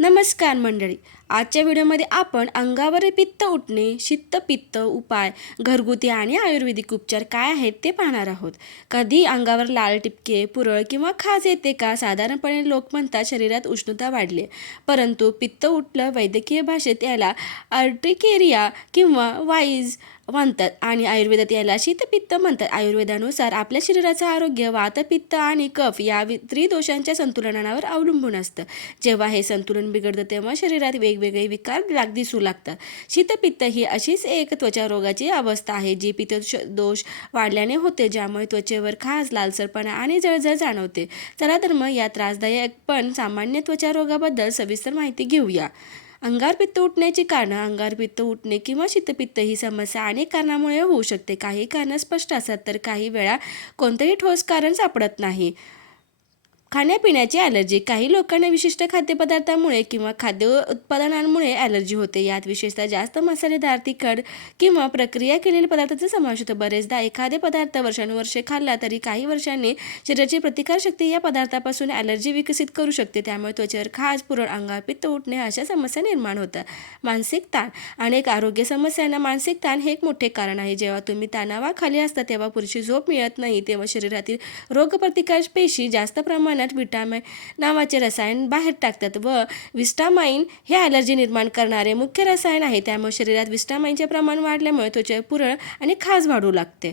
नमस्कार मंडळी. आजच्या व्हिडिओमध्ये आपण अंगावर पित्त उठणे, पित्त उपाय, घरगुती आणि आयुर्वेदिक उपचार काय आहेत ते पाहणार आहोत. कधी अंगावर लाल टिपके, पुरळ किंवा खाज येते का? साधारणपणे लोक म्हणतात शरीरात उष्णता वाढली, परंतु पित्त उठलं वैद्यकीय भाषेत याला अर्टिकेरिया किंवा वाईज म्हणतात आणि आयुर्वेदात याला शीतपित्त म्हणतात. आयुर्वेदानुसार आपल्या शरीराचं आरोग्य वातपित्त आणि कफ या त्रिदोषांच्या संतुलनावर अवलंबून असतं. जेव्हा हे संतुलन बिघडतं तेव्हा शरीरात वेगवेगळे विकार दिसू लागतात. शीतपित्त ही अशीच एक त्वचा रोगाची अवस्था आहे जी पित्त दोष वाढल्याने होते, ज्यामुळे त्वचेवर खाज, लालसरपणा आणि जळजळ जाणवते. चला तर मग या त्रासदायक पण सामान्य त्वचा रोगाबद्दल सविस्तर माहिती घेऊया. अंगावर पित्त उठण्याची कारणं. अंगावर पित्त उठणे किंवा शीतपित्त ही समस्या अनेक कारणामुळे होऊ शकते. काही कारणं स्पष्ट असतात तर काही वेळा कोणतंही ठोस कारण सापडत नाही. खाण्यापिण्याची ॲलर्जी. काही लोकांना विशिष्ट खाद्यपदार्थांमुळे किंवा खाद्य उत्पादनांमुळे ॲलर्जी होते. यात विशेषतः जास्त मसालेदार, तिखट किंवा प्रक्रिया केलेल्या पदार्थांचा समावेश होतो. बरेचदा एखादे पदार्थ वर्षानुवर्षे खाल्ला तरी काही वर्षांनी शरीराची प्रतिकारशक्ती या पदार्थापासून ॲलर्जी विकसित करू शकते. त्यामुळे त्वचेवर खाज, पुरळ, अंगावर पित्त उठणे अशा समस्या निर्माण होतात. मानसिक ताण. अनेक आरोग्य समस्यांना मानसिक ताण हे एक मोठे कारण आहे. जेव्हा तुम्ही तणावाखाली असता तेव्हा पुरेशी झोप मिळत नाही, तेव्हा शरीरातील रोगप्रतिकार पेशी जास्त प्रमाणात विटामिन नावाचे रसायन बाहेर टाकतात व विस्टामाइन हे ॲलर्जी निर्माण करणारे मुख्य रसायन आहे. त्यामुळे शरीरात विस्टामाइनचे प्रमाण वाढल्यामुळे त्वचा पुरळ आणि खाज वाढू लागते.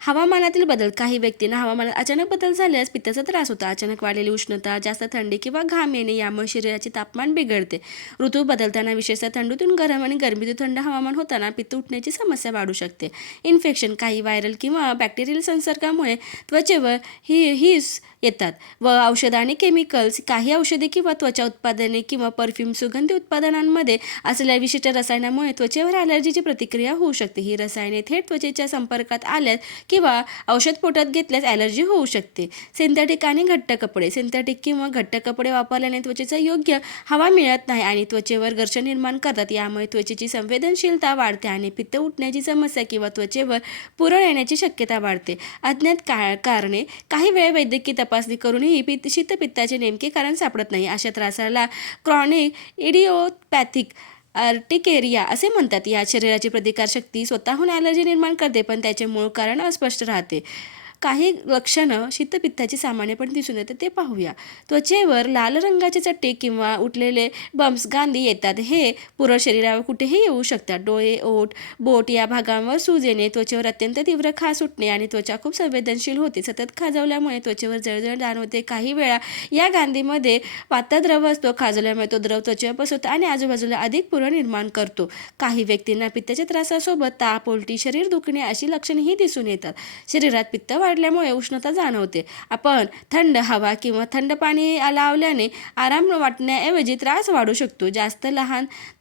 हवामानातील बदल. काही व्यक्तींना हवामानात अचानक बदल झाल्यास पित्ताचा त्रास होता. अचानक वाढलेली उष्णता, जास्त थंडी किंवा घाम येणे यामुळे शरीराचे तापमान बिघडते. ऋतू बदलताना विशेषतः थंडीतून गरम आणि गरमीतून थंड हवामान होताना पित्त उठण्याची समस्या वाढू शकते. इन्फेक्शन. काही व्हायरल किंवा बॅक्टेरियल संसर्गामुळे त्वचेवर हिस येतात व औषध आणि केमिकल्स. काही औषधे किंवा त्वचा उत्पादने किंवा परफ्यूम, सुगंधी उत्पादनांमध्ये असलेल्या विशिष्ट रसायनामुळे त्वचेवर ॲलर्जीची प्रतिक्रिया होऊ शकते. ही रसायने थेट त्वचेच्या संपर्कात आल्यास किंवा औषध पोटात घेतल्यास ॲलर्जी होऊ शकते. सिंथेटिक आणि घट्ट कपडे. सिंथेटिक किंवा घट्ट कपडे वापरल्याने त्वचेचा योग्य हवा मिळत नाही आणि त्वचेवर घर्षण निर्माण करतात. यामुळे त्वचेची संवेदनशीलता वाढते आणि पित्त उठण्याची समस्या किंवा त्वचेवर पुरळ येण्याची शक्यता वाढते. अज्ञात कारणे. काही वेळ वैद्यकीय तपासणी करूनही शीतपित्ताचे नेमके कारण सापडत नाही. अशा त्रासाला क्रॉनिक इडिओपॅथिक अर्टिकेरिया असे म्हणतात. या शरीराची प्रतिकारशक्ती स्वतःहून ॲलर्जी निर्माण करते, पण त्याचे मूळ कारण अस्पष्ट राहते. काही लक्षणं शीतपित्ताची सामान्यपणे दिसून येते ते पाहूया. त्वचेवर लाल रंगाचे चट्टे किंवा उठलेले बम्प्स, गांधी येतात. हे पुरळ शरीरावर कुठेही येऊ शकतात. डोळे, ओठ, बोट या भागांवर सूज येणे, त्वचेवर अत्यंत तीव्र खाज सुटणे आणि त्वचा खूप संवेदनशील होते. सतत खाजवल्यामुळे त्वचेवर जळजळ जाणवते. काही वेळा या गांधीमध्ये पातळ द्रव असतो. खाजवल्यामुळे तो द्रव त्वचेवर पसरतो आणि आजूबाजूला अधिक पुरळ निर्माण करतो. काही व्यक्तींना पित्ताच्या त्रासासोबत ताप, उलटी, शरीर दुखणे अशी लक्षणेही दिसून येतात. शरीरात पित्त वाढल्यामुळे उष्णता जाणवते. आपण थंड हवा किंवा थंड पाणी लावल्याने आराम वाटण्याऐवजी त्रास वाढू शकतो. जास्त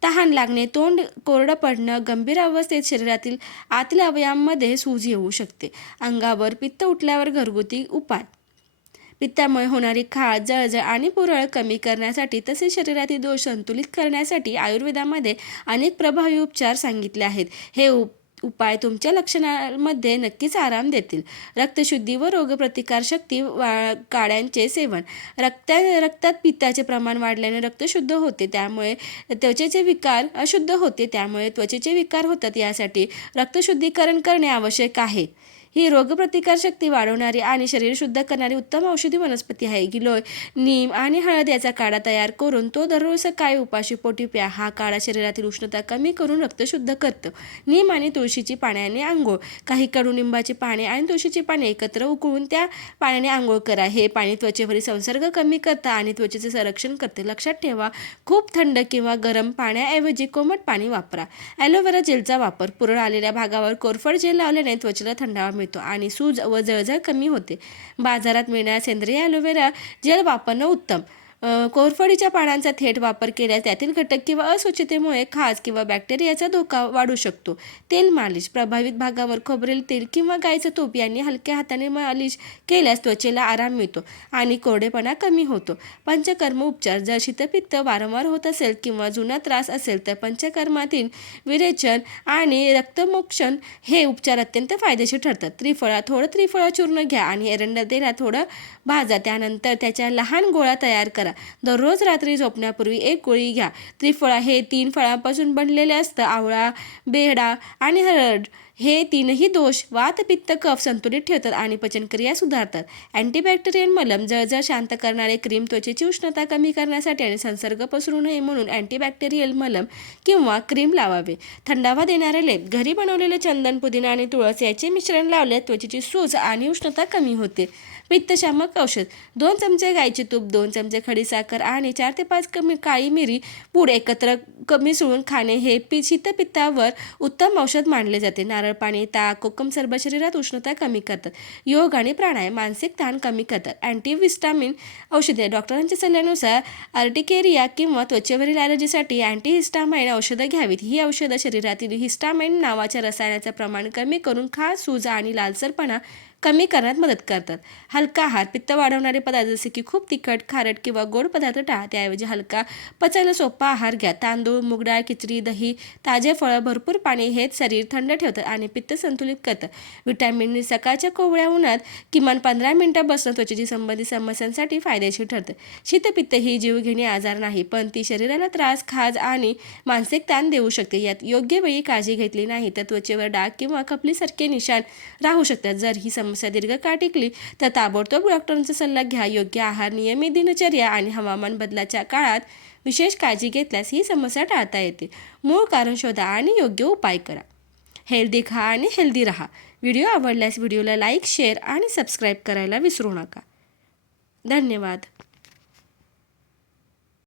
तहान लागणे, तोंड कोरडं पडणं, गंभीर अवस्थेत शरीरातील आतील अवयवांमध्ये सूज येऊ शकते. अंगावर पित्त उठल्यावर घरगुती उपाय. पित्तामुळे होणारी खाज, जळजळ आणि पुरळ कमी करण्यासाठी तसेच शरीरातील दोष संतुलित करण्यासाठी आयुर्वेदामध्ये अनेक प्रभावी उपचार सांगितले आहेत. हे उपाय तुमच्या लक्षणांमध्ये नक्कीच आराम देतील. रक्तशुद्धी व रोगप्रतिकारशक्ती. काड्यांचे सेवन. रक्तात पित्ताचे प्रमाण वाढल्याने रक्त शुद्ध होते, त्यामुळे त्वचेचे विकार अशुद्ध होते, त्यामुळे त्वचेचे विकार होतात. यासाठी रक्तशुद्धीकरण करणे आवश्यक आहे. ही रोगप्रतिकारशक्ती वाढवणारी आणि शरीर शुद्ध करणारी उत्तम औषधी वनस्पती आहे. गिलोय, नीम आणि हळद याचा काढा तयार करून तो दररोज सकाळी उपाशी पोटी प्या. हा काढा शरीरातील उष्णता कमी करून रक्त शुद्ध करतो. नीम आणि तुळशीची पाण्याने आंघोळ. काही कडुनिंबाची पाने आणि तुळशीची पाने एकत्र उकळून त्या पाण्याने आंघोळ करा. हे पाणी त्वचेवरील संसर्ग कमी करते आणि त्वचेचे संरक्षण करते. लक्षात ठेवा, खूप थंड किंवा गरम पाण्याऐवजी कोमट पाणी वापरा. ॲलोवेरा जेलचा वापर. पुरळ आलेल्या भागावर कोरफड जेल लावल्याने त्वचेला थंडावा मिळतो आणि सूज व जळजळ कमी होते. बाजारात मिळणाऱ्या सेंद्रिय ॲलोवेरा जेल वापरणं उत्तम. कोरफडीच्या पानांचा थेट वापर केल्यास त्यातील घटक किंवा अस्वच्छतेमुळे खाज किंवा बॅक्टेरियाचा धोका वाढू शकतो. तेल मालिश. प्रभावित भागावर खोबरेल तेल किंवा गाईचं तूप यांनी हलक्या हाताने मालिश केल्यास त्वचेला आराम मिळतो आणि कोरडेपणा कमी होतो. पंचकर्म उपचार. जर शीतपित्त वारंवार होत असेल किंवा जुना त्रास असेल तर पंचकर्मातील विरेचन आणि रक्तमोक्षण हे उपचार अत्यंत फायदेशीर ठरतात. थोडं त्रिफळा चूर्ण घ्या आणि एरंड तेलात थोडं भाजा. त्यानंतर त्याच्या लहान गोळा तयार करा. करा. दररोज रात्री झोपण्यापूर्वी एक गोळी घ्या. त्रिफळा हे 3 फळांपासून बनलेले असतं. आवळा, बेहडा आणि हळद हे 3ही दोष, वात, पित्त, कफ संतुलित ठेवतात आणि पचनक्रिया सुधारतात. अँटीबॅक्टेरियल मलम, जळजळ शांत करणारे क्रीम, त्वचेची उष्णता कमी करण्यासाठी आणि संसर्ग पसरू नये म्हणून अँटीबॅक्टेरियल मलम किंवा क्रीम लावावे. थंडावा देणारे लेप, घरी बनवलेले चंदन, पुदिना आणि तुळस याचे मिश्रण लावले त्वचेची सूज आणि उष्णता कमी होते. पित्तशामक औषध, 2 चमचे गाईचे तूप, 2 चमचे खडीसाखर आणि 4 ते 5 काळी मिरी पूड एकत्र मिसळून खाणे हे शीतपित्तावर उत्तम औषध मानले जाते. नारळ पाणी, ताक, कोकम सरबत शरीरात उष्णता कमी करतात. योग आणि प्राणायाम मानसिक ताण कमी करतात. अँटीहिस्टामिन औषधे, डॉक्टरांच्या सल्ल्यानुसार अर्टिकेरिया किंवा त्वचेवरील ॲलर्जीसाठी अँटीहिस्टामाइन औषधं घ्यावीत. ही औषधं शरीरातील हिस्टामाइन नावाच्या रसायनाचं प्रमाण कमी करून खाज, सूज आणि लालसरपणा कमी करण्यात मदत करतात. हलका आहार, पित्त वाढवणारे पदार्थ जसे की खूप तिखट, खारट किंवा गोड पदार्थ टाळा. त्याऐवजी हलका, पचायला सोपा आहार घ्या. तांदूळ, मूगडाळ, खिचडी, दही, ताजे फळं, भरपूर पाणी हेच शरीर थंड ठेवतात आणि पित्त संतुलित करतात. व्हिटॅमिन, सकाळच्या कोवळ्या उन्हात किमान 15 मिनिटं बसणं त्वचेशी संबंधित समस्यांसाठी फायदेशीर ठरतं. शीतपित्त ही जीवघेणी आजार नाही, पण ती शरीराला त्रास, खाज आणि मानसिक ताण देऊ शकते. यात योग्य वेळी काळजी घेतली नाही तर त्वचेवर डाग किंवा खपलीसारखे निशाण राहू शकतात. जर ही समस्या दीर्घकाळ टिकली तर ताबडतोब डॉक्टरांचा सल्ला घ्या. योग्य आहार, नियमित दिनचर्या आणि हवामान बदलाच्या काळात विशेष काळजी घेतल्यास ही समस्या टाळता येते. मूळ कारण शोधा आणि योग्य उपाय करा. हेल्दी खा आणि हेल्दी राहा. व्हिडिओ आवडल्यास व्हिडिओला लाईक, शेअर आणि सबस्क्राईब करायला विसरू नका. धन्यवाद.